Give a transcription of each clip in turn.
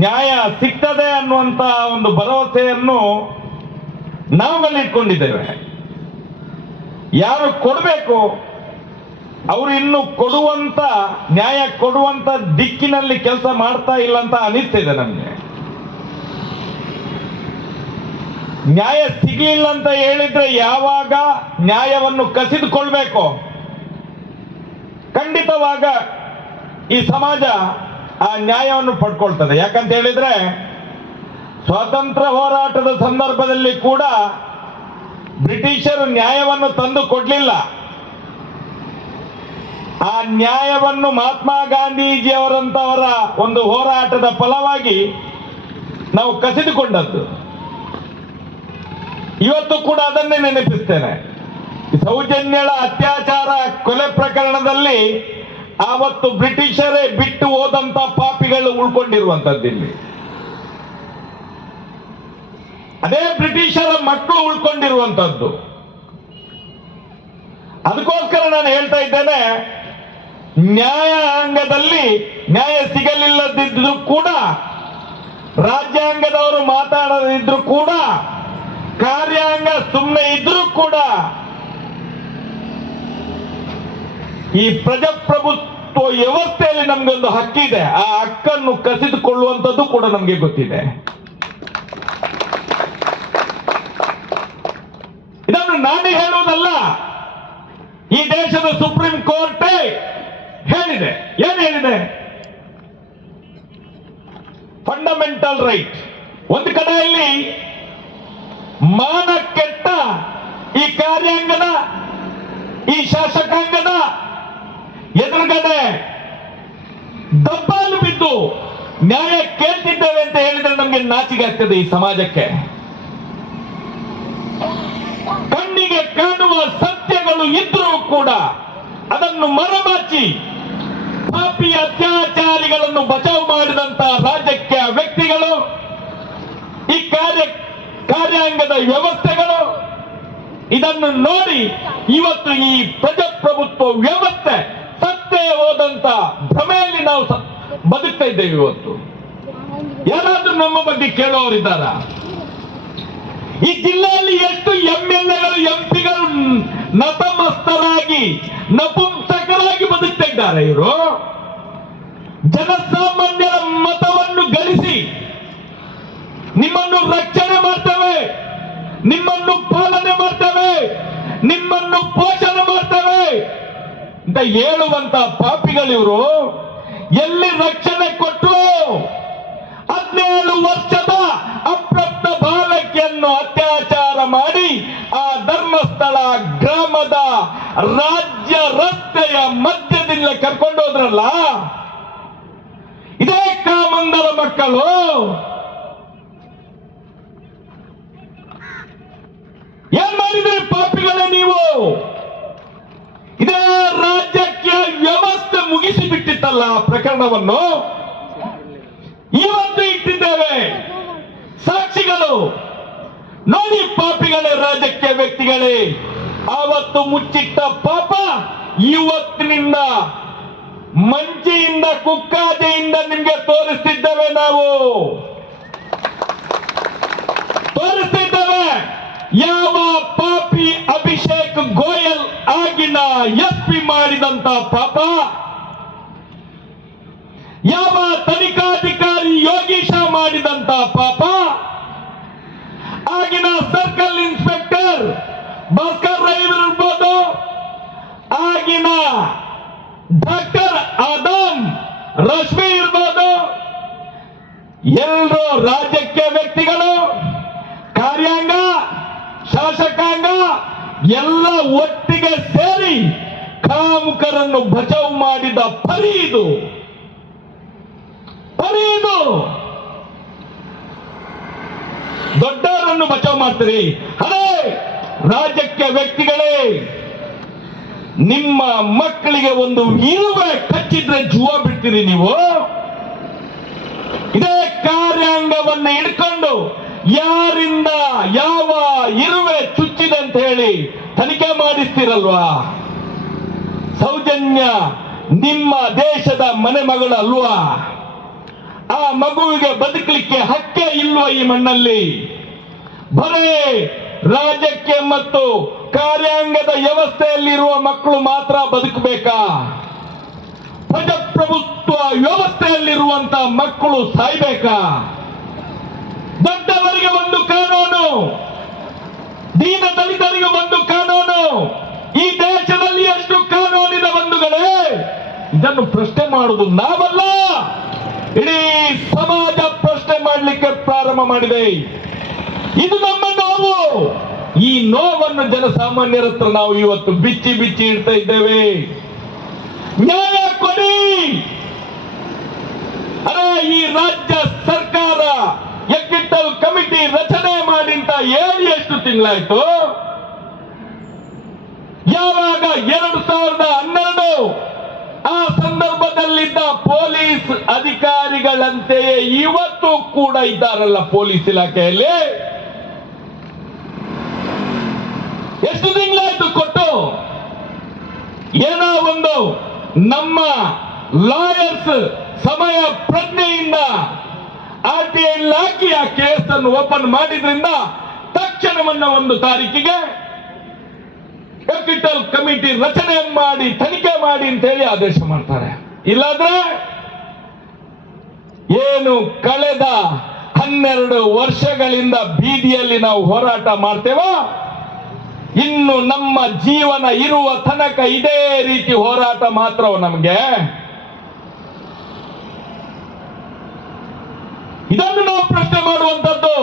ನ್ಯಾಯ ಸಿಗ್ತದೆ ಅನ್ನುವಂತ ಒಂದು ಭರವಸೆಯನ್ನು ನಾವುಗಳು ಇಟ್ಕೊಂಡಿದ್ದೇವೆ. ಯಾರು ಕೊಡಬೇಕು ಅವರು ಇನ್ನು ಕೊಡುವಂತ ನ್ಯಾಯ ಕೊಡುವಂತ ದಿಕ್ಕಿನಲ್ಲಿ ಕೆಲಸ ಮಾಡ್ತಾ ಇಲ್ಲ ಅಂತ ಅನಿಸ್ತಿದೆ ನಮ್ಗೆ. ನ್ಯಾಯ ಸಿಗಲಿಲ್ಲ ಅಂತ ಹೇಳಿದ್ರೆ ಯಾವಾಗ ನ್ಯಾಯವನ್ನು ಕಸಿದುಕೊಳ್ಬೇಕು, ಖಂಡಿತವಾಗ ಈ ಸಮಾಜ ಆ ನ್ಯಾಯವನ್ನು ಪಡ್ಕೊಳ್ತದೆ. ಯಾಕಂತ ಹೇಳಿದ್ರೆ ಸ್ವಾತಂತ್ರ್ಯ ಹೋರಾಟದ ಸಂದರ್ಭದಲ್ಲಿ ಕೂಡ ಬ್ರಿಟಿಷರು ನ್ಯಾಯವನ್ನು ತಂದು ಕೊಡ್ಲಿಲ್ಲ. ಆ ನ್ಯಾಯವನ್ನು ಮಹಾತ್ಮ ಗಾಂಧೀಜಿಯವರಂತವರ ಒಂದು ಹೋರಾಟದ ಫಲವಾಗಿ ನಾವು ಕಸಿದುಕೊಂಡದ್ದು. ಇವತ್ತು ಕೂಡ ಅದನ್ನೇ ನೆನಪಿಸ್ತೇನೆ. ಸೌಜನ್ಯಳ ಅತ್ಯಾಚಾರ ಕೊಲೆ ಪ್ರಕರಣದಲ್ಲಿ ಆವತ್ತು ಬ್ರಿಟಿಷರೇ ಬಿಟ್ಟು ಹೋದಂತ ಪಾಪಿಗಳು ಉಳ್ಕೊಂಡಿರುವಂತದ್ದು ಇಲ್ಲಿ. ಅದೇ ಬ್ರಿಟಿಷರ ಮಕ್ಕಳು ಉಳ್ಕೊಂಡಿರುವಂತದ್ದು. ಅದಕ್ಕೋಸ್ಕರ ನಾನು ಹೇಳ್ತಾ ಇದ್ದೇನೆ, ನ್ಯಾಯಾಂಗದಲ್ಲಿ ನ್ಯಾಯ ಸಿಗಲಿಲ್ಲದಿದ್ರು ಕೂಡ, ರಾಜ್ಯಾಂಗದವರು ಮಾತಾಡದಿದ್ರು ಕೂಡ, ಕಾರ್ಯಾಂಗ ಸುಮ್ಮನೆ ಇದ್ರೂ ಕೂಡ ಈ ಪ್ರಜಾಪ್ರಭುತ್ವ ವ್ಯವಸ್ಥೆಯಲ್ಲಿ ನಮ್ಗೊಂದು ಹಕ್ಕಿದೆ. ಆ ಹಕ್ಕನ್ನು ಕಸಿದುಕೊಳ್ಳುವಂಥದ್ದು ಕೂಡ ನಮಗೆ ಗೊತ್ತಿದೆ. ಇದನ್ನು ನಾನೇ ಹೇಳುವುದಲ್ಲ, ಈ ದೇಶದ ಸುಪ್ರೀಂ ಕೋರ್ಟ್ ಹೇಳಿದೆ. ಏನು ಹೇಳಿದೆ? Fundamental right. ಒಂದು ಕಡೆಯಲ್ಲಿ ಮಾನಕ್ಕೆಟ್ಟ ಈ ಕಾರ್ಯಾಂಗದ, ಈ ಶಾಸಕಾಂಗದ ಎದುರುಗಡೆ ದಬ್ಬಾಲು ಬಿದ್ದು ನ್ಯಾಯ ಕೇಳ್ತಿದ್ದೇವೆ ಅಂತ ಹೇಳಿದ್ರೆ ನಮ್ಗೆ ನಾಚಿಕೆ ಆಗ್ತದೆ. ಈ ಸಮಾಜಕ್ಕೆ ಕಣ್ಣಿಗೆ ಕಾಣುವ ಸತ್ಯಗಳು ಇದ್ರೂ ಕೂಡ ಅದನ್ನು ಮರೆಮಾಚಿ ಪಾಪಿ ಅತ್ಯಾಚಾರಿಗಳನ್ನು ಬಚಾವ್ ಮಾಡಿದಂತ ರಾಜಕೀಯ ವ್ಯಕ್ತಿಗಳು, ಈ ಕಾರ್ಯಾಂಗದ ವ್ಯವಸ್ಥೆಗಳು ಇದನ್ನು ನೋಡಿ ಇವತ್ತು ಈ ಪ್ರಜಾಪ್ರಭುತ್ವ ವ್ಯವಸ್ಥೆ ಸತ್ತೇ ಹೋದಂತ ಭ್ರಮೆಯಲ್ಲಿ ನಾವು ಬದುಕ್ತಾ ಇದ್ದೇವೆ. ಇವತ್ತು ಯಾರಾದ್ರೂ ನಮ್ಮ ಬಗ್ಗೆ ಕೇಳೋರಿದ್ದಾರ? ಈ ಜಿಲ್ಲೆಯಲ್ಲಿ ಎಷ್ಟು ಎಂಎಲ್ಎಗಳು, ಎಂಪಿಗಳು ನತಮಸ್ತರಾಗಿ, ನಪುಂಸಕರಾಗಿ ಬದುಕ್ತಾ ಇದ್ದಾರೆ. ಇವರು ಜನಸಾಮಾನ್ಯರ ಮತವನ್ನು ಗಳಿಸಿ ನಿಮ್ಮನ್ನು ರಕ್ಷಣೆ ಮಾಡ್ತೇವೆ, ನಿಮ್ಮನ್ನು ಪಾಲನೆ ಮಾಡ್ತೇವೆ, ನಿಮ್ಮನ್ನು ಪೋಷಣೆ ಮಾಡ್ತೇವೆ ಅಂತ ಹೇಳುವಂತ ಪಾಪಿಗಳಿವರು ಎಲ್ಲಿ ರಕ್ಷಣೆ ಕೊಟ್ಟರು? 17 ವರ್ಷದ ಅಪ್ರಾಪ್ತ ಬಾಲಕಿಯನ್ನು ಅತ್ಯಾಚಾರ ಮಾಡಿ ಆ ಧರ್ಮಸ್ಥಳ ಗ್ರಾಮದ ರಾಜ್ಯ ರಸ್ತೆಯ ಮಧ್ಯದಿಂದ ಕರ್ಕೊಂಡು ಹೋದ್ರಲ್ಲ, ಇದೇ ಕಾಮಂದರ ಮಕ್ಕಳು. ಏನ್ ಮಾಡಿದ್ರಿ ಪಾಪಿಗಳೇ ನೀವು? ಇದೇ ರಾಜ್ಯಕ್ಕೆ ವ್ಯವಸ್ಥೆ ಮುಗಿಸಿ ಬಿಟ್ಟಿತ್ತಲ್ಲ ಪ್ರಕರಣವನ್ನು, ಇವತ್ತು ಇಟ್ಟಿದ್ದೇವೆ ಸಾಕ್ಷಿಗಳು ನೋಡಿ. ಪಾಪಿಗಳೇ, ರಾಜಕೀಯ ವ್ಯಕ್ತಿಗಳೇ, ಆವತ್ತು ಮುಚ್ಚಿಟ್ಟ ಪಾಪ ಇವತ್ತಿನಿಂದ ಮಂಚಿಯಿಂದ, ಕುಕ್ಕಾಜೆಯಿಂದ ನಿಮ್ಗೆ ತೋರಿಸ್ತಿದ್ದೇವೆ. ನಾವು ತೋರಿಸ್ತಿದ್ದೇವೆ ಯಾವ ಪಾಪಿ ಅಭಿಷೇಕ್ ಗೋಯಲ್ ಆಗಿನ ಎಸ್ಪಿ ಮಾಡಿದಂತ ಪಾಪ, ಯಾವ ತನಿಖಾಧಿಕಾರಿ ಯೋಗೀಶ ಮಾಡಿದಂತ ಪಾಪ, ಆಗಿನ ಸರ್ಕಲ್ ಇನ್ಸ್ಪೆಕ್ಟರ್ ಭಾಸ್ಕರ್ ರೈ ಇರ್ಬೋದು, ಆಗಿನ ಡಾಕ್ಟರ್ ಆದಮ್ ರಶ್ಮಿ ಇರ್ಬೋದು, ಎಲ್ಲರೂ ರಾಜಕೀಯ ವ್ಯಕ್ತಿಗಳು, ಕಾರ್ಯಾಂಗ, ಶಾಸಕಾಂಗ ಎಲ್ಲ ಒಟ್ಟಿಗೆ ಸೇರಿ ಕಾಮುಕರನ್ನು ಬಚಾವ್ ಮಾಡಿದ ಪರಿ ಇದು. ದೊಡ್ಡವರನ್ನು ಬಚಾವ್ ಮಾಡ್ತೀರಿ. ಅದೇ ರಾಜಕೀಯ ವ್ಯಕ್ತಿಗಳೇ, ನಿಮ್ಮ ಮಕ್ಕಳಿಗೆ ಒಂದು ಇರುವೆ ಕಚ್ಚಿದ್ರೆ ಜೀವ ಬಿಡ್ತೀರಿ ನೀವು. ಇದೇ ಕಾರ್ಯಾಂಗವನ್ನು ಹಿಡ್ಕೊಂಡು ಯಾರಿಂದ ಯಾವ ಇರುವೆ ಚುಚ್ಚಿದೆ ಅಂತ ಹೇಳಿ ತನಿಖೆ ಮಾಡಿಸ್ತೀರಲ್ವಾ? ಸೌಜನ್ಯ ನಿಮ್ಮ ದೇಶದ ಮನೆ ಮಗಳು ಅಲ್ವಾ? ಆ ಮಗುವಿಗೆ ಬದುಕಲಿಕ್ಕೆ ಹಕ್ಕೇ ಇಲ್ವ ಈ ಮಣ್ಣಲ್ಲಿ? ಬರೇ ರಾಜ್ಯಕ್ಕೆ ಮತ್ತು ಕಾರ್ಯಾಂಗದ ವ್ಯವಸ್ಥೆಯಲ್ಲಿರುವ ಮಕ್ಕಳು ಮಾತ್ರ ಬದುಕಬೇಕಾ? ಪ್ರಜಾಪ್ರಭುತ್ವ ವ್ಯವಸ್ಥೆಯಲ್ಲಿರುವಂತ ಮಕ್ಕಳು ಸಾಯ್ಬೇಕಾ? ದೊಡ್ಡವರಿಗೆ ಒಂದು ಕಾನೂನು, ದೀನ ದಲಿತರಿಗೆ ಒಂದು ಕಾನೂನು. ಈ ದೇಶದಲ್ಲಿ ಎಷ್ಟು ಕಾನೂನಿನ ಬಂಧುಗಳೇ? ಇದನ್ನು ಪ್ರಶ್ನೆ ಮಾಡುವುದು ನಾವಲ್ಲ, ಇಡೀ ಸಮಾಜ ಪ್ರಶ್ನೆ ಮಾಡಲಿಕ್ಕೆ ಪ್ರಾರಂಭ ಮಾಡಿದೆ. ಇದು ನಮ್ಮ ನೋವು. ಈ ನೋವನ್ನು ಜನಸಾಮಾನ್ಯರ ಹತ್ರ ನಾವು ಇವತ್ತು ಬಿಚ್ಚಿ ಬಿಚ್ಚಿ ಇಡ್ತಾ ಇದ್ದೇವೆ. ನ್ಯಾಯ ಕೊಡಿ. ಅರೆ, ಈ ರಾಜ್ಯ ಸರ್ಕಾರ ಎಕ್ಕಿಟಲ್ ಕಮಿಟಿ ರಚನೆ ಮಾಡಿ ಅಂತ ಹೇಳಿ ಎಷ್ಟು ತಿಂಗಳಾಯ್ತು? ಯಾವಾಗ 2012 ಆ ಸಂದರ್ಭದಲ್ಲಿದ್ದ ಪೊಲೀಸ್ ಅಧಿಕಾರಿಗಳಂತೆಯೇ ಇವತ್ತು ಕೂಡ ಇದ್ದಾರಲ್ಲ ಪೊಲೀಸ್ ಇಲಾಖೆಯಲ್ಲಿ. ಎಷ್ಟು ತಿಂಗಳಾಯ್ತು ಕೊಟ್ಟು? ಏನೋ ಒಂದು ನಮ್ಮ ಲಾಯರ್ಸ್ ಸಮಯ ಪ್ರಜ್ಞೆಯಿಂದ RTI ಹಾಕಿ ಆ ಕೇಸ್ ಅನ್ನು ಓಪನ್ ಮಾಡಿದ್ರಿಂದ ತಕ್ಷಣವನ್ನ 1 ತಾರೀಕಿಗೆ ಕ್ಯಾಪಿಟಲ್ ಕಮಿಟಿ ರಚನೆ ಮಾಡಿ ತನಿಖೆ ಮಾಡಿ ಅಂತ ಹೇಳಿ ಆದೇಶ ಮಾಡ್ತಾರೆ. ಇಲ್ಲಾಂದ್ರೆ ಏನು ಕಳೆದ 12 ವರ್ಷಗಳಿಂದ ಬೀದಿಯಲ್ಲಿ ನಾವು ಹೋರಾಟ ಮಾಡ್ತೇವೋ, ಇನ್ನು ನಮ್ಮ ಜೀವನ ಇರುವ ತನಕ ಇದೇ ರೀತಿ ಹೋರಾಟ ಮಾತ್ರ ನಮಗೆ. ಇದನ್ನು ನಾವು ಪ್ರಶ್ನೆ ಮಾಡುವಂತದ್ದು.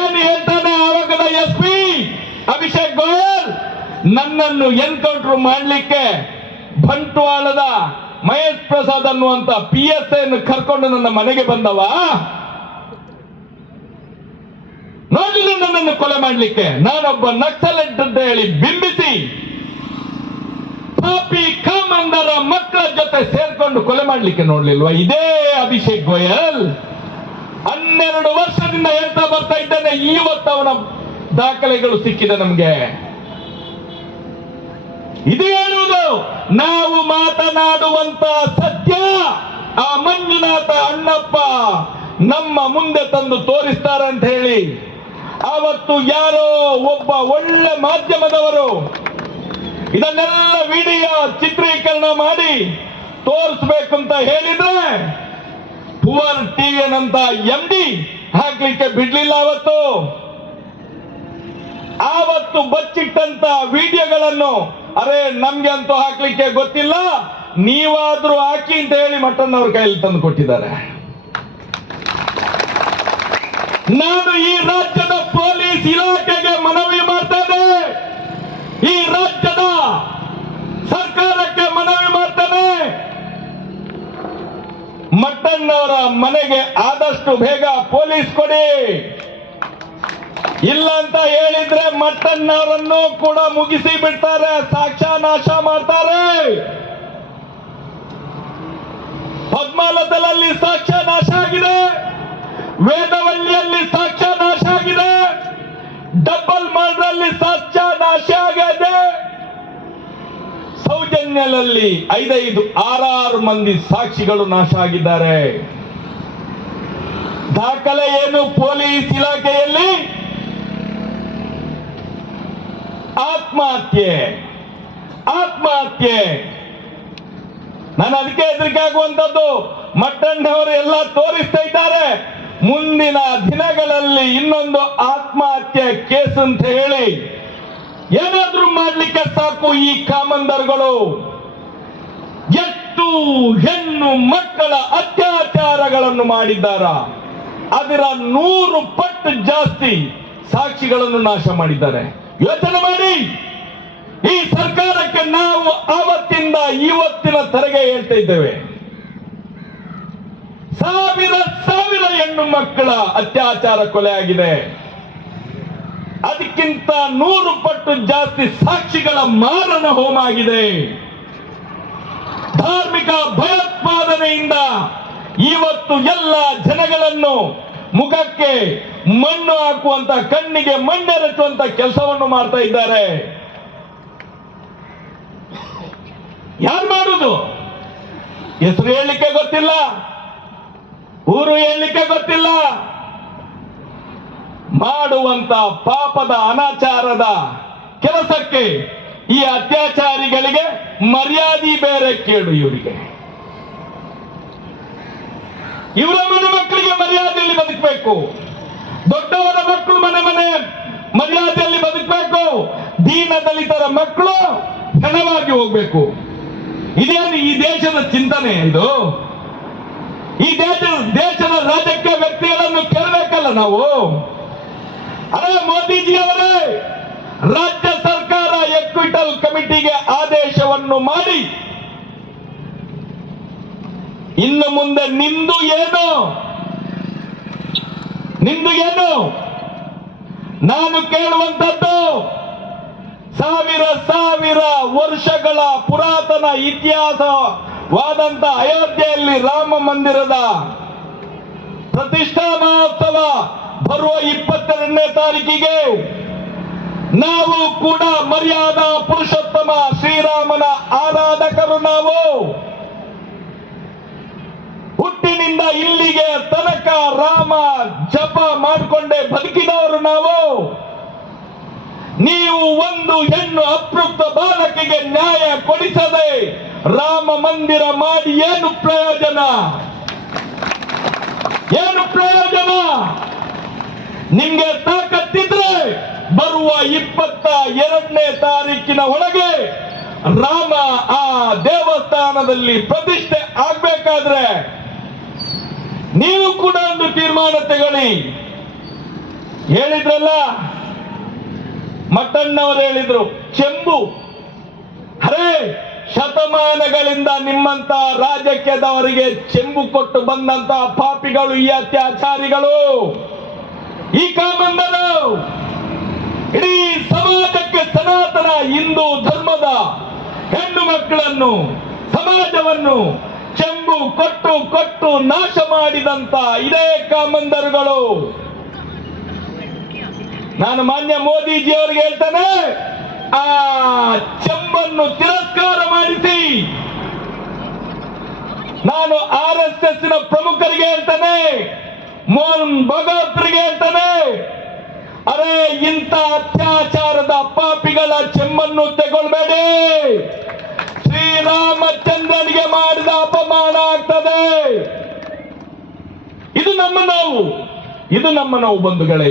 ಏನು ಹೇಳ್ತಾನೆ ಆವಾಗದ SP ಅಭಿಷೇಕ್ ಗೋಯಲ್? ನನ್ನನ್ನು ಎನ್ಕೌಂಟರ್ ಮಾಡಲಿಕ್ಕೆ ಬಂಟ್ವಾಳದ ಮಹೇಶ್ ಪ್ರಸಾದ್ ಅನ್ನುವಂತ PSI ಕರ್ಕೊಂಡು ನನ್ನ ಮನೆಗೆ ಬಂದವ. ನೋಡಲಿಲ್ಲ ನನ್ನನ್ನು ಕೊಲೆ ಮಾಡಲಿಕ್ಕೆ. ನಾನೊಬ್ಬ ನಕ್ಸಲೆಟ್ ಅಂತ ಹೇಳಿ ಬಿಂಬಿಸಿ ಪಾಪಿ ಕಾಮಂದರ ಮಕ್ಕಳ ಜೊತೆ ಸೇರ್ಕೊಂಡು ಕೊಲೆ ಮಾಡಲಿಕ್ಕೆ ನೋಡ್ಲಿಲ್ವಾ ಇದೇ ಅಭಿಷೇಕ್ ಗೋಯಲ್? 12 ವರ್ಷದಿಂದ ಹೇಳ್ತಾ ಬರ್ತಾ ಇದ್ದಾನೆ. ಇವತ್ತು ಅವನ ದಾಖಲೆಗಳು ಸಿಕ್ಕಿದೆ ನಮಗೆ. ಇದು ಹೇಳುವುದು ನಾವು ಮಾತನಾಡುವಂತ ಸತ್ಯ. ಆ ಮಂಜುನಾಥ ಅಣ್ಣಪ್ಪ ನಮ್ಮ ಮುಂದೆ ತಂದು ತೋರಿಸ್ತಾರೆ ಅಂತ ಹೇಳಿ ಅವತ್ತು ಯಾರೋ ಒಬ್ಬ ಒಳ್ಳೆ ಮಾಧ್ಯಮದವರು ಇದನ್ನೆಲ್ಲ ವಿಡಿಯೋ ಚಿತ್ರೀಕರಣ ಮಾಡಿ ತೋರಿಸ್ಬೇಕು ಅಂತ ಹೇಳಿದ್ರೆ ಪುವರ್ TVN ಅಂತ MD ಹಾಕ್ಲಿಕ್ಕೆ ಬಿಡ್ಲಿಲ್ಲ. ಆವತ್ತು ಬಚ್ಚಿಟ್ಟಂತ ವಿಡಿಯೋಗಳನ್ನು ಅರೆ ನಮ್ಗೆ ಅಂತೂ ಹಾಕ್ಲಿಕ್ಕೆ ಗೊತ್ತಿಲ್ಲ, ನೀವಾದ್ರೂ ಹಾಕಿ ಅಂತ ಹೇಳಿ ಮಟ್ಟಣ್ಣ ಅವ್ರ ಕೈಯಲ್ಲಿ ತಂದು ಕೊಟ್ಟಿದ್ದಾರೆ. ನಾನು ಈ ರಾಜ್ಯದ ಪೊಲೀಸ್ ಇಲಾಖೆಗೆ ಮನವಿ ಮಾಡ್ತೇನೆ, ಈ ರಾಜ್ಯದ ಸರ್ಕಾರಕ್ಕೆ ಮನವಿ ಮಾಡ್ತೇನೆ. ಮಟ್ಟಣ್ಣವರ ಮನೆಗೆ ಆದಷ್ಟು ಬೇಗ ಪೊಲೀಸ್ ಕೊಡಿ. ಇಲ್ಲ ಅಂತ ಹೇಳಿದ್ರೆ ಮಟ್ಟಣ್ಣವರನ್ನು ಕೂಡ ಮುಗಿಸಿ ಬಿಡ್ತಾರೆ, ಸಾಕ್ಷ್ಯ ನಾಶ ಮಾಡ್ತಾರೆ. ಪದ್ಮಾಲದಲ್ಲಿ ಸಾಕ್ಷ್ಯ ನಾಶ ಆಗಿದೆ, ವೇದವಳ್ಳಿಯಲ್ಲಿ ಸಾಕ್ಷ್ಯ ನಾಶ ಆಗಿದೆ, ಡಬಲ್ ಮರ್ಡರ್ನಲ್ಲಿ ಸಾಕ್ಷ್ಯ ನಾಶ ಆಗಿದೆ, ಸೌಜನ್ಯದಲ್ಲಿ 5-6 ಮಂದಿ ಸಾಕ್ಷಿಗಳು ನಾಶ ಆಗಿದ್ದಾರೆ. ದಾಖಲೆ ಏನು? ಪೊಲೀಸ್ ಇಲಾಖೆಯಲ್ಲಿ ಆತ್ಮಹತ್ಯೆ. ನಾನು ಅದಕ್ಕೆ ಹೆದರಿಕೆ ಆಗುವಂತದ್ದು. ಮಟ್ಟಣ್ಣವರು ಎಲ್ಲ ತೋರಿಸ್ತಾ ಇದ್ದಾರೆ. ಮುಂದಿನ ದಿನಗಳಲ್ಲಿ ಇನ್ನೊಂದು ಆತ್ಮಹತ್ಯೆ ಕೇಸ್ ಅಂತ ಹೇಳಿ ಏನಾದ್ರೂ ಮಾಡ್ಲಿಕ್ಕೆ ಸಾಕು. ಈ ಕಾಮಂದರ್ಗಳು ಎಷ್ಟು ಹೆಣ್ಣು ಮಕ್ಕಳ ಅತ್ಯಾಚಾರಗಳನ್ನು ಮಾಡಿದ್ದಾರ, ಅದರ 100 ಪಟ್ಟು ಜಾಸ್ತಿ ಸಾಕ್ಷಿಗಳನ್ನು ನಾಶ ಮಾಡಿದ್ದಾರೆ. ಯೋಚನೆ ಮಾಡಿ. ಈ ಸರ್ಕಾರಕ್ಕೆ ನಾವು ಆವತ್ತಿಂದ ಇವತ್ತಿನ ತರಗೆ ಹೇಳ್ತಾ ಇದ್ದೇವೆ. ಸಾವಿರ ಹೆಣ್ಣು ಮಕ್ಕಳ ಅತ್ಯಾಚಾರ ಕೊಲೆ ಆಗಿದೆ. ಅದಕ್ಕಿಂತ 100 ಪಟ್ಟು ಜಾಸ್ತಿ ಸಾಕ್ಷಿಗಳ ಮಾರಣ ಹೋಮ ಆಗಿದೆ. ಧಾರ್ಮಿಕ ಭಯೋತ್ಪಾದನೆಯಿಂದ ಇವತ್ತು ಎಲ್ಲ ಜನಗಳನ್ನು ಮುಖಕ್ಕೆ ಮಣ್ಣು ಹಾಕುವಂತ, ಕಣ್ಣಿಗೆ ಮಣ್ಣೆರಚುವಂತ ಕೆಲಸವನ್ನು ಮಾಡ್ತಾ ಇದ್ದಾರೆ. ಯಾರು ಮಾಡುದು? ಹೆಸರು ಹೇಳಲಿಕ್ಕೆ ಗೊತ್ತಿಲ್ಲ. ಊರು ಹೇಳಲಿಕ್ಕೆ ಗೊತ್ತಿಲ್ಲ. ಮಾಡುವಂತ ಪಾಪದ ಅನಾಚಾರದ ಕೆಲಸಕ್ಕೆ ಈ ಅತ್ಯಾಚಾರಿಗಳಿಗೆ ಮರ್ಯಾದೆ ಬೇರೆ ಕೇಳು. ಇವರ ಮನೆ ಮಕ್ಕಳಿಗೆ ಮರ್ಯಾದೆಯಲ್ಲಿ ಬದುಕಬೇಕು. ದೊಡ್ಡವರ ಮಕ್ಕಳು ಮನೆ ಮರ್ಯಾದೆಯಲ್ಲಿ ಬದುಕಬೇಕು. ದೀನ ದಲಿತರ ಮಕ್ಕಳು ಹೆಣವಾಗಿ ಹೋಗ್ಬೇಕು. ಇದೇನು ಈ ದೇಶದ ಚಿಂತನೆ? ಇದು ಈ ದೇಶದ ರಾಜಕೀಯ ವ್ಯಕ್ತಿಗಳನ್ನು ಕೇಳಬೇಕಲ್ಲ ನಾವು. ಅರೆ ಮೋದಿಜಿ ಅವರೇ, ರಾಜ್ಯ ಸರ್ಕಾರ ಎಕ್ವಿಟಲ್ ಕಮಿಟಿಗೆ ಆದೇಶವನ್ನು ಮಾಡಿ ಇನ್ನು ಮುಂದೆ ನಿಂದು ಏನು ನಾನು ಕೇಳುವಂತದ್ದು, ಸಾವಿರ ವರ್ಷಗಳ ಪುರಾತನ ಇತಿಹಾಸವಾದಂತ ಅಯೋಧ್ಯೆಯಲ್ಲಿ ರಾಮ ಮಂದಿರದ ಪ್ರತಿಷ್ಠಾ ಮಹೋತ್ಸವ ಬರುವ 22ನೇ ತಾರೀಕಿಗೆ ನಾವು ಕೂಡ ಮರ್ಯಾದಾ ಪುರುಷೋತ್ತಮ ಶ್ರೀರಾಮನ ಆರಾಧಕರು. ನಾವು ಹುಟ್ಟಿನಿಂದ ಇಲ್ಲಿಗೆ ತನಕ ರಾಮ ಜಪ ಮಾಡಿಕೊಂಡೇ ಬದುಕಿದವರು ನಾವು. ನೀವು ಒಂದು ಹೆಣ್ಣು ಅತೃಪ್ತ ಬಾಲಕಿಗೆ ನ್ಯಾಯ ಕೊಡಿಸದೆ ರಾಮ ಮಂದಿರ ಮಾಡಿ ಏನು ಪ್ರಯೋಜನ? ನಿಮ್ಗೆ ತಾಕತ್ತಿದ್ರೆ ಬರುವ 22ನೇ ತಾರೀಕಿನ ಒಳಗೆ ರಾಮ ಆ ದೇವಸ್ಥಾನದಲ್ಲಿ ಪ್ರತಿಷ್ಠೆ ಆಗ್ಬೇಕಾದ್ರೆ ನೀವು ಕೂಡ ಒಂದು ತೀರ್ಮಾನ ತಗೊಳ್ಳಿ. ಹೇಳಿದ್ರಲ್ಲ, ಮಟ್ಟಣ್ಣವರು ಹೇಳಿದ್ರು, ಚೆಂಬು. ಅರೆ, ಶತಮಾನಗಳಿಂದ ನಿಮ್ಮಂತ ರಾಜಕೀಯದವರಿಗೆ ಚೆಂಬು ಕೊಟ್ಟು ಬಂದಂತ ಪಾಪಿಗಳು ಈ ಅತ್ಯಾಚಾರಿಗಳು, ಈ ಕಾಮಂದರು ಇಡೀ ಸಮಾಜಕ್ಕೆ ಸನಾತನ ಹಿಂದೂ ಧರ್ಮದ ಹೆಣ್ಣು ಮಕ್ಕಳನ್ನು, ಸಮಾಜವನ್ನು ಚೆಂಬು ಕೊಟ್ಟು ನಾಶ ಮಾಡಿದಂತ ಇದೇ ಕಾಮಂದರುಗಳು. ನಾನು ಮಾನ್ಯ ಮೋದಿಜಿ ಅವರಿಗೆ ಹೇಳ್ತಾನೆ, ಆ ಚೆಂಬನ್ನು ತಿರಸ್ಕಾರ ಮಾಡಿಸಿ. ನಾನು RSS ನ ಪ್ರಮುಖರಿಗೆ ಹೇಳ್ತಾನೆ, ಮೋಹನ್ ಭಗವತ್ರಿಗೆ ಹೇಳ್ತಾನೆ, ಅರೆ ಇಂಥ ಅತ್ಯಾಚಾರದ ಪಾಪಿಗಳ ಚೆಂಬನ್ನು ತಗೊಳ್ಬೇಡಿ. ಶ್ರೀರಾಮಚಂದ್ರನಿಗೆ ಮಾಡಿದ ಅಪಮಾನ ಆಗ್ತದೆ. ಇದು ನಮ್ಮ ನೋವು ಬಂಧುಗಳೇ,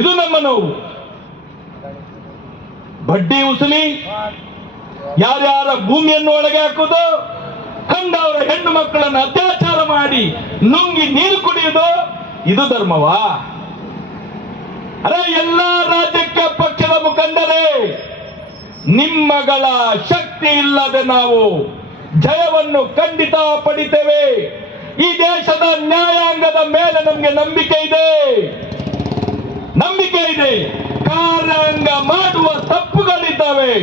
ಇದು ನಮ್ಮ ನೋವು. ಬಡ್ಡಿ ಉಸುಲಿ, ಯಾರ್ಯಾರ ಭೂಮಿಯನ್ನು ಒಳಗೆ ಹಾಕುವುದು, ಕಂಡವರ ಹೆಣ್ಣು ಮಕ್ಕಳನ್ನು ಅತ್ಯಾಚಾರ ಮಾಡಿ ನುಂಗಿ ನೀರು ಕುಡಿಯುವುದು, ಇದು ಧರ್ಮವಾ? ಅರೆ ಎಲ್ಲಾ ರಾಜಕೀಯ ಪಕ್ಷದ ಮುಖಂಡರೇ, ನಿಮ್ಮಗಳ ಶಕ್ತಿ ಇಲ್ಲದೆ ನಾವು ಜಯವನ್ನು ಖಂಡಿತ ಪಡಿತೇವೆ. ಈ ದೇಶದ ನ್ಯಾಯಾಂಗದ ಮೇಲೆ ನಮಗೆ ನಂಬಿಕೆ ಇದೆ. ಕಾರ್ಯಾಂಗ ಮಾಡುವ ತಪ್ಪುಗಳಿದ್ದಾವೆ.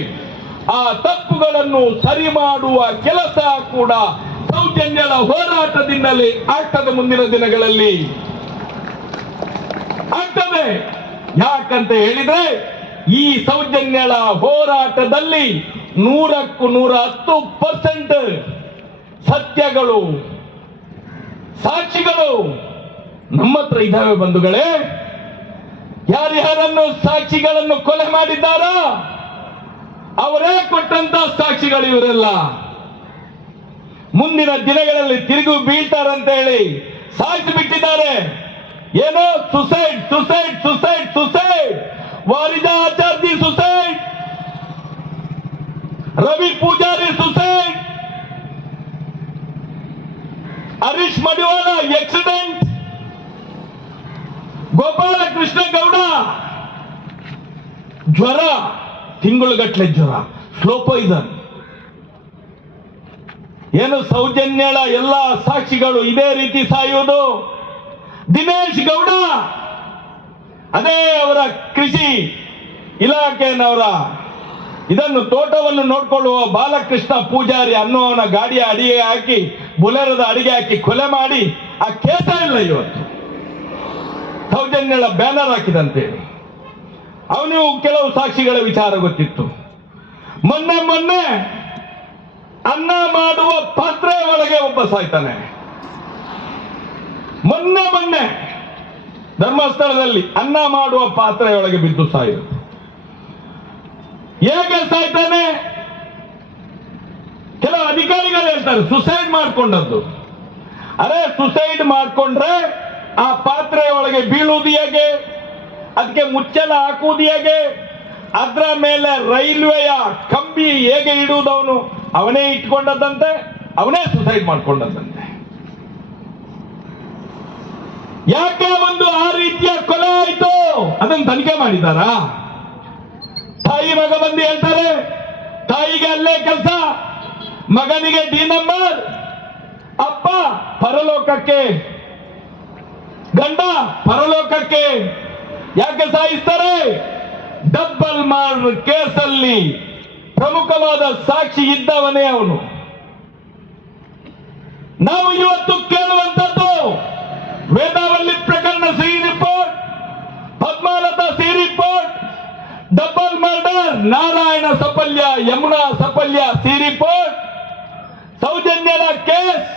ಆ ತಪ್ಪುಗಳನ್ನು ಸರಿ ಮಾಡುವ ಕೆಲಸ ಕೂಡ ಸೌಜನ್ಯಳ ಹೋರಾಟದಿಂದಲೇ ಆಗ್ತದೆ. ಮುಂದಿನ ದಿನಗಳಲ್ಲಿ ಆಗ್ತದೆ. ಯಾಕಂತ ಹೇಳಿದ್ರೆ ಈ ಸೌಜನ್ಯಳ ಹೋರಾಟದಲ್ಲಿ 100ಕ್ಕೂ 110% ಸತ್ಯಗಳು, ಸಾಕ್ಷಿಗಳು ನಮ್ಮ ಹತ್ರ ಇದ್ದಾವೆ ಬಂಧುಗಳೇ. ಯಾರ್ಯಾರನ್ನು ಸಾಕ್ಷಿಗಳನ್ನು ಕೊಲೆ ಮಾಡಿದ್ದಾರೋ ಅವರೇ ಕೊಟ್ಟಂತ ಸಾಕ್ಷಿಗಳು ಇವರೆಲ್ಲ. ಮುಂದಿನ ದಿನಗಳಲ್ಲಿ ತಿರುಗಿ ಬೀಳ್ತಾರಂತ ಹೇಳಿ ಸಾಕ್ಷಿ ಬಿಟ್ಟಿದ್ದಾರೆ. ಏನೋ ಸುಸೈಡ್ ವಾರಿಜಾಚಾರ್ಜಿ suicide, Ravi Poojari suicide, Harish Madivala accident, Gopalakrishna Gowda ಜ್ವರ, ತಿಂಗಳುಗಟ್ಟಲೆ ಜ್ವರ, ಸ್ಲೋ ಪಾಯ್ಸನ್. ಏನು ಸೌಜನ್ಯಳ ಎಲ್ಲ ಸಾಕ್ಷಿಗಳು ಇದೇ ರೀತಿ ಸಾಯುವುದು. ದಿನೇಶ್ ಗೌಡ, ಅದೇ ಅವರ ಕೃಷಿ ಇಲಾಖೆಯವರ ಇದನ್ನು ತೋಟವನ್ನು ನೋಡ್ಕೊಳ್ಳುವ ಬಾಲಕೃಷ್ಣ ಪೂಜಾರಿ ಅನ್ನೋವನ ಗಾಡಿಯ ಅಡಿಗೆ ಹಾಕಿ, ಬುಲೆರದ ಅಡಿಗೆ ಹಾಕಿ ಕೊಲೆ ಮಾಡಿ ಆ ಕೇಸ ಇಲ್ಲ ಇವತ್ತು. ಸೌಜನ್ಯಳ ಬ್ಯಾನರ್ ಹಾಕಿದಂತೇಳಿ ಅವನಿಗೂ ಕೆಲವು ಸಾಕ್ಷಿಗಳ ವಿಚಾರ ಗೊತ್ತಿತ್ತು. ಮೊನ್ನೆ ಅನ್ನ ಮಾಡುವ ಪಾತ್ರೆ ಒಳಗೆ ಒಬ್ಬ ಸಾಯ್ತಾನೆ. ಮೊನ್ನೆ ಧರ್ಮಸ್ಥಳದಲ್ಲಿ ಅನ್ನ ಮಾಡುವ ಪಾತ್ರೆಯೊಳಗೆ ಬಿದ್ದು ಸಾಯಿತು. ಹೇಗೆ ಸಾಯ್ತಾನೆ? ಕೆಲವು ಅಧಿಕಾರಿಗಳು ಹೇಳ್ತಾರೆ ಸುಸೈಡ್ ಮಾಡ್ಕೊಂಡದ್ದು. ಅರೆ, ಸುಸೈಡ್ ಮಾಡ್ಕೊಂಡ್ರೆ ಆ ಪಾತ್ರೆಯೊಳಗೆ ಬೀಳುವುದು ಹೇಗೆ? ಅದಕ್ಕೆ ಮುಚ್ಚಲ ಹಾಕುವುದು ಹೇಗೆ? ಅದರ ಮೇಲೆ ರೈಲ್ವೆಯ ಕಂಬಿ ಹೇಗೆ ಇಡುವುದವನು? ಅವನೇ ಇಟ್ಕೊಂಡದ್ದಂತೆ, ಅವನೇ ಸುಸೈಡ್ ಮಾಡ್ಕೊಂಡದ್ದಂತೆ. ಯಾಕೆ ಒಂದು ಆ ರೀತಿಯ ಕೊಲೆ ಆಯಿತು? ಅದನ್ನು ತನಿಖೆ ಮಾಡಿದಾರಾ? ತಾಯಿ ಮಗ ಬಂದು ಹೇಳ್ತಾರೆ, ತಾಯಿಗೆ ಅಲ್ಲೇ ಕೆಲಸ, ಮಗನಿಗೆ ಡಿ ನಂಬರ್, ಅಪ್ಪ ಪರಲೋಕಕ್ಕೆ, ಗಂಡ ಪರಲೋಕಕ್ಕೆ. ಯಾಕೆ ಸಾಯಿಸ್ತಾರೆ? ಡಬ್ಬಲ್ ಮರ್ಡರ್ ಕೇಸಲ್ಲಿ ಪ್ರಮುಖವಾದ ಸಾಕ್ಷಿ ಇದ್ದವನೇ ಅವನು. ನಾವು ಇವತ್ತು ಕೇಳುವಂತದ್ದು ವೇದಾವಲ್ಲಿ ಪ್ರಕರಣ C report, Padmalatha C report, double murder Narayana Sapalya, Yamuna Sapalya C report, ಸೌಜನ್ಯದ ಕೇಸ್.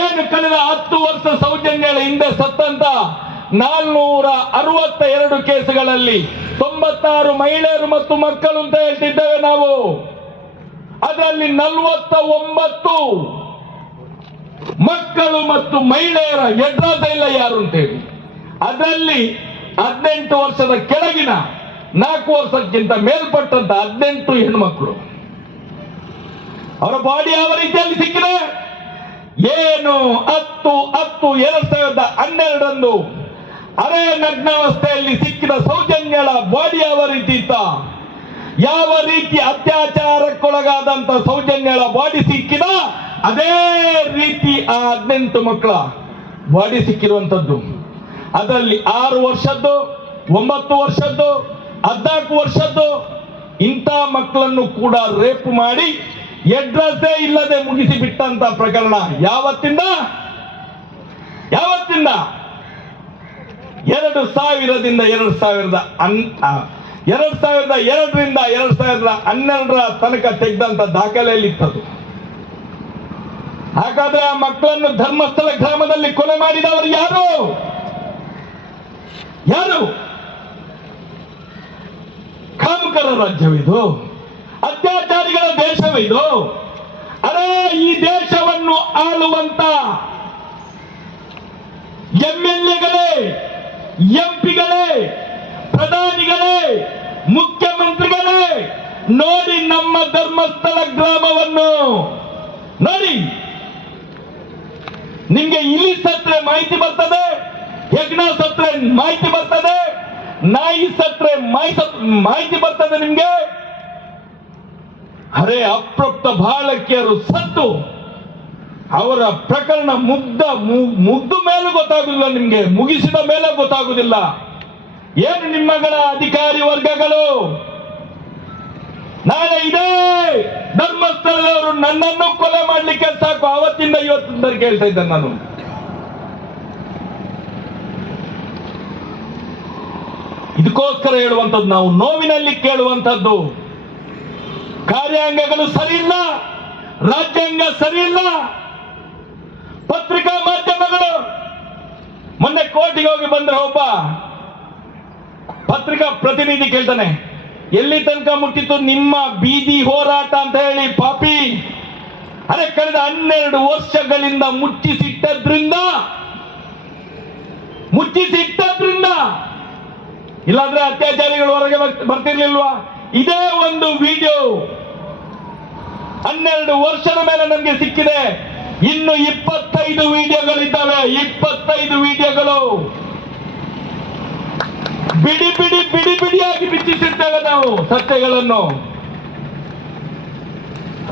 ಏನು ಕಳೆದ 10 ವರ್ಷ ಸೌಜನ್ಯಗಳ ಹಿಂದೆ ಸತ್ತಂತ 462 ಕೇಸುಗಳಲ್ಲಿ 96 ಮಹಿಳೆಯರು ಮತ್ತು ಮಕ್ಕಳು ಅಂತ ಹೇಳ್ತಿದ್ದೇವೆ ನಾವು. ಅದರಲ್ಲಿ 49 ಮಕ್ಕಳು ಮತ್ತು ಮಹಿಳೆಯರ ಎಡ್ರಾಸ ಇಲ್ಲ ಯಾರು ಅಂತೇಳಿ. ಅದರಲ್ಲಿ 18 ವರ್ಷದ ಕೆಳಗಿನ 4 ವರ್ಷಕ್ಕಿಂತ ಮೇಲ್ಪಟ್ಟಂತ 18 ಹೆಣ್ಮಕ್ಳು. ಅವರ ಬಾಡಿ ಯಾವ ರೀತಿಯಲ್ಲಿ ಸಿಕ್ಕಿದೆ? ಏನು 10/10/2012 ಅರೆ ನಗ್ನಾವಸ್ಥೆಯಲ್ಲಿ ಸಿಕ್ಕಿದ ಸೌಜನ್ಯಳ ಬಾಡಿ ಯಾವ ರೀತಿ ಇತ್ತ? ಯಾವ ರೀತಿ ಅತ್ಯಾಚಾರಕ್ಕೊಳಗಾದಂತ ಸೌಜನ್ಯಳ ಬಾಡಿ ಸಿಕ್ಕಿದ ಅದೇ ರೀತಿ ಆ 18 ಮಕ್ಕಳ ಬಾಡಿ ಸಿಕ್ಕಿರುವಂತದ್ದು. ಅದರಲ್ಲಿ 6 ವರ್ಷದ್ದು, 9 ವರ್ಷದ್ದು, 14 ವರ್ಷದ್ದು ಇಂಥ ಮಕ್ಕಳನ್ನು ಕೂಡ ರೇಪ್ ಮಾಡಿ ಎಡ್ರೆಸ್ಸೇ ಇಲ್ಲದೆ ಮುಗಿಸಿ ಬಿಟ್ಟಂತ ಪ್ರಕರಣ. ಯಾವತ್ತಿಂದ 2002ರಿಂದ 2012ರ ತನಕ ತೆಗೆದಂತ ದಾಖಲೆಯಲ್ಲಿತ್ತದು. ಹಾಗಾದ್ರೆ ಆ ಮಕ್ಕಳನ್ನು ಧರ್ಮಸ್ಥಳ ಗ್ರಾಮದಲ್ಲಿ ಕೊಲೆ ಮಾಡಿದವರು ಯಾರು? ಕಾಮುಕರ ರಾಜ್ಯವಿದು, ಅತ್ಯಾಚಾರಿಗಳ ದೇಶವಿದು. ಅರೆ, ಈ ದೇಶವನ್ನು ಆಳುವಂತ ಎಂಎಲ್ಎಗಳೇ, ಎಂಪಿಗಳೇ, ಪ್ರಧಾನಿಗಳೇ, ಮುಖ್ಯಮಂತ್ರಿಗಳೇ ನೋಡಿ ನಮ್ಮ ಧರ್ಮಸ್ಥಳ ಗ್ರಾಮವನ್ನು ನೋಡಿ. ನಿಮ್ಗೆ ಇಲಿ ಸತ್ರೆ ಮಾಹಿತಿ ಬರ್ತದೆ, ಯಜ್ಞ ಸತ್ರೆ ಮಾಹಿತಿ ಬರ್ತದೆ, ನಾಯಿ ಸತ್ರೆ ಮಾಹಿತಿ ಬರ್ತದೆ ನಿಮ್ಗೆ. ಅರೆ, ಅಪ್ರಾಪ್ತ ಬಾಲಕಿಯರು ಸತ್ತು ಅವರ ಪ್ರಕರಣ ಮುಗ್ದ ಮೇಲೆ ಗೊತ್ತಾಗುದಿಲ್ಲ ನಿಮ್ಗೆ, ಮುಗಿಸಿದ ಮೇಲೆ ಗೊತ್ತಾಗುದಿಲ್ಲ. ಏನು ನಿಮ್ಮಗಳ ಅಧಿಕಾರಿ ವರ್ಗಗಳು? ನಾಳೆ ಇದೇ ಧರ್ಮಸ್ಥಳದವರು ನನ್ನನ್ನು ಕೊಲೆ ಮಾಡ್ಲಿಕ್ಕೆ ಸಾಕು, ಅವತ್ತಿಂದ ಇವತ್ತಿಂದ ಕೇಳ್ತಾ ಇದ್ದೇನೆ ನಾನು. ಇದಕ್ಕೋಸ್ಕರ ಹೇಳುವಂಥದ್ದು, ನಾವು ನೋವಿನಲ್ಲಿ ಕೇಳುವಂಥದ್ದು. ಕಾರ್ಯಾಂಗಗಳು ಸರಿ ಇಲ್ಲ, ರಾಜ್ಯಾಂಗ ಸರಿ ಇಲ್ಲ, ಪತ್ರಿಕಾ ಮಾಧ್ಯಮಗಳು. ಮೊನ್ನೆ ಕೋರ್ಟಿಗೆ ಹೋಗಿ ಬಂದ್ರೆ ಒಬ್ಬ ಪತ್ರಿಕಾ ಪ್ರತಿನಿಧಿ ಕೇಳ್ತಾನೆ, ಎಲ್ಲಿ ತನಕ ಮುಟ್ಟಿತ್ತು ನಿಮ್ಮ ಬೀದಿ ಹೋರಾಟ ಅಂತ ಹೇಳಿ. ಪಾಪಿ, ಅರೆ ಕಳೆದ 12 ವರ್ಷಗಳಿಂದ ಮುಚ್ಚಿಸಿಟ್ಟದ್ರಿಂದ, ಇಲ್ಲಾಂದ್ರೆ ಅತ್ಯಾಚಾರಿಗಳು ಹೊರಗೆ ಬರ್ತಿರ್ಲಿಲ್ವಾ? ಇದೇ ಒಂದು ವಿಡಿಯೋ 12 ವರ್ಷದ ಮೇಲೆ ನಮ್ಗೆ ಸಿಕ್ಕಿದೆ. ಇನ್ನು 25 ವಿಡಿಯೋಗಳಿದ್ದಾವೆ, 25 ವಿಡಿಯೋಗಳು ಬಿಡಿಯಾಗಿ ಬಿಚ್ಚಿಸಿರ್ತೇವೆ ನಾವು ಸತ್ಯಗಳನ್ನು.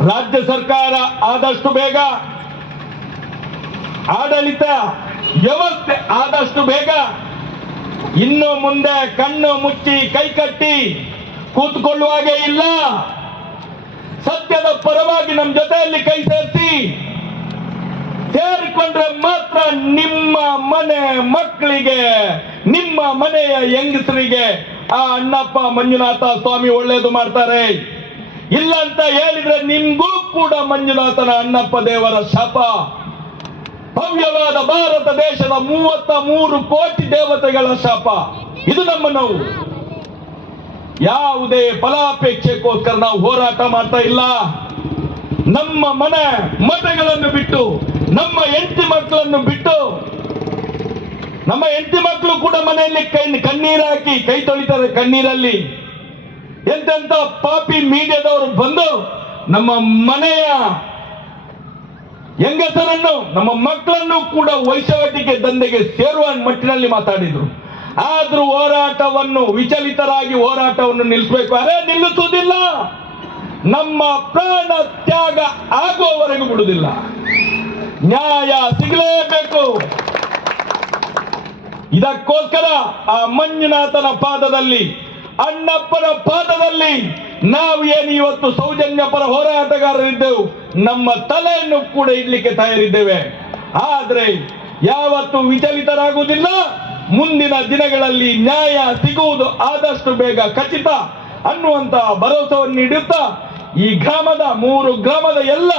ರಾಜ್ಯ ಸರ್ಕಾರ ಆದಷ್ಟು ಬೇಗ, ಆಡಳಿತ ವ್ಯವಸ್ಥೆ ಆದಷ್ಟು ಬೇಗ ಇನ್ನು ಮುಂದೆ ಕಣ್ಣು ಮುಚ್ಚಿ ಕೈಕಟ್ಟಿ ಕೂತ್ಕೊಳ್ಳುವಾಗೆ ಇಲ್ಲ. ಸತ್ಯದ ಪರವಾಗಿ ನಮ್ಮ ಜೊತೆಯಲ್ಲಿ ಕೈ ಸೇರಿಕೊಂಡ್ರೆ ಮಾತ್ರ ನಿಮ್ಮ ಮನೆ ಮಕ್ಕಳಿಗೆ, ನಿಮ್ಮ ಮನೆಯ ಹೆಂಗಸರಿಗೆ ಆ ಅಣ್ಣಪ್ಪ ಮಂಜುನಾಥ ಸ್ವಾಮಿ ಒಳ್ಳೇದು ಮಾಡ್ತಾರೆ. ಇಲ್ಲ ಅಂತ ಹೇಳಿದ್ರೆ ನಿಮ್ಗೂ ಕೂಡ ಮಂಜುನಾಥನ ಅಣ್ಣಪ್ಪ ದೇವರ ಶಾಪ. ಭವ್ಯವಾದ ಭಾರತ ದೇಶದ 33 ಕೋಟಿ ದೇವತೆಗಳ ಶಾಪ. ಇದು ನಮ್ಮ ನೋವು. ಯಾವುದೇ ಫಲಾಪೇಕ್ಷೆಗೋಸ್ಕರ ನಾವು ಹೋರಾಟ ಮಾಡ್ತಾ ಇಲ್ಲ. ನಮ್ಮ ಮತಗಳನ್ನು ಬಿಟ್ಟು, ನಮ್ಮ ಹೆಂಡತಿ ಮಕ್ಕಳನ್ನು ಬಿಟ್ಟು, ನಮ್ಮ ಹೆಂಡತಿ ಮಕ್ಕಳು ಕೂಡ ಮನೆಯಲ್ಲಿ ಕಣ್ಣೀರು ಹಾಕಿ ಕೈ ತೊಳಿತಾರೆ ಕಣ್ಣೀರಲ್ಲಿ. ಎಂತೆಂತ ಪಾಪಿ ಮೀಡಿಯಾದವರು ಬಂದು ನಮ್ಮ ಮನೆಯ ಹೆಂಗಸರನ್ನು, ನಮ್ಮ ಮಕ್ಕಳನ್ನು ಕೂಡ ವೈಶಾಟಿಕೆ ದಂಧೆಗೆ ಸೇರುವ ಮಟ್ಟಿನಲ್ಲಿ ಮಾತಾಡಿದ್ರು. ಆದ್ರೂ ಹೋರಾಟವನ್ನು ವಿಚಲಿತರಾಗಿ ಹೋರಾಟವನ್ನು ನಿಲ್ಲಿಸಬೇಕು. ಅರೆ ನಿಲ್ಲಿಸುವುದಿಲ್ಲ, ನಮ್ಮ ಪ್ರಾಣ ತ್ಯಾಗ ಆಗುವವರೆಗೂ ಬಿಡುವುದಿಲ್ಲ. ನ್ಯಾಯ ಸಿಗಲೇಬೇಕು. ಇದಕ್ಕೋಸ್ಕರ ಆ ಮಂಜುನಾಥನ ಪಾದದಲ್ಲಿ, ಅಣ್ಣಪ್ಪನ ಪಾದದಲ್ಲಿ ನಾವು ಏನು ಇವತ್ತು ಸೌಜನ್ಯ ಪರ ಹೋರಾಟಗಾರರಿದ್ದೆವು, ನಮ್ಮ ತಲೆಯನ್ನು ಕೂಡ ಇಡ್ಲಿಕ್ಕೆ ತಯಾರಿದ್ದೇವೆ. ಆದ್ರೆ ಯಾವತ್ತು ವಿಚಲಿತರಾಗುವುದಿಲ್ಲ. ಮುಂದಿನ ದಿನಗಳಲ್ಲಿ ನ್ಯಾಯ ಸಿಗುವುದು ಆದಷ್ಟು ಬೇಗ ಖಚಿತ ಅನ್ನುವಂತ ಭರವಸೆಯನ್ನು ನೀಡುತ್ತಾ ಈ ಗ್ರಾಮದ 3 ಗ್ರಾಮದ ಎಲ್ಲ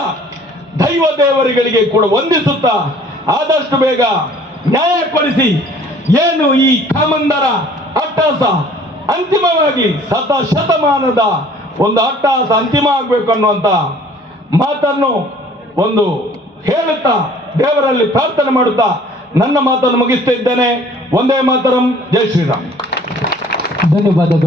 ದೈವ ದೇವರುಗಳಿಗೆ ಕೂಡ ವಂದಿಸುತ್ತಾ ಆದಷ್ಟು ಬೇಗ ನ್ಯಾಯ ಕೊಡಿಸಿ, ಏನು ಈ ಕಾಮಂದರ ಅಟ್ಟಹಾಸ ಅಂತಿಮವಾಗಿ ಶತಮಾನದ ಒಂದು ಅಟ್ಟಹಾಸ ಅಂತಿಮ ಆಗಬೇಕು ಅನ್ನುವಂತ ಮಾತನ್ನು ಒಂದು ಹೇಳುತ್ತಾ ದೇವರಲ್ಲಿ ಪ್ರಾರ್ಥನೆ ಮಾಡುತ್ತಾ ನನ್ನ ಮಾತನ್ನು ಮುಗಿಸ್ತಾ ಇದ್ದೇನೆ. ಒಂದೇ ಮಾತರಂ. ಜೈ ಶ್ರೀರಾಮ್. ಧನ್ಯವಾದಗಳು.